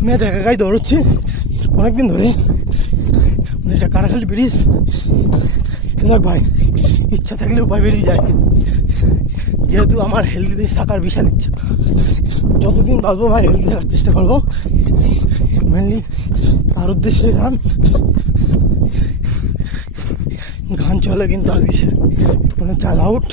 আমি এত একা দৌড়চ্ছি অনেকদিন ধরে। এটা কারাখালি ব্রিজ। দেখ ভাই, ইচ্ছা থাকলে উপায় বেরিয়ে যায়। যেহেতু আমার হেলদি থাকার বিশাল ইচ্ছা, যতদিন বাঁচবো ভাই হেলদি থাকার চেষ্টা করবো। মেনলি তার উদ্দেশ্যে গান চলে, কিন্তু আজকে চাল আউট।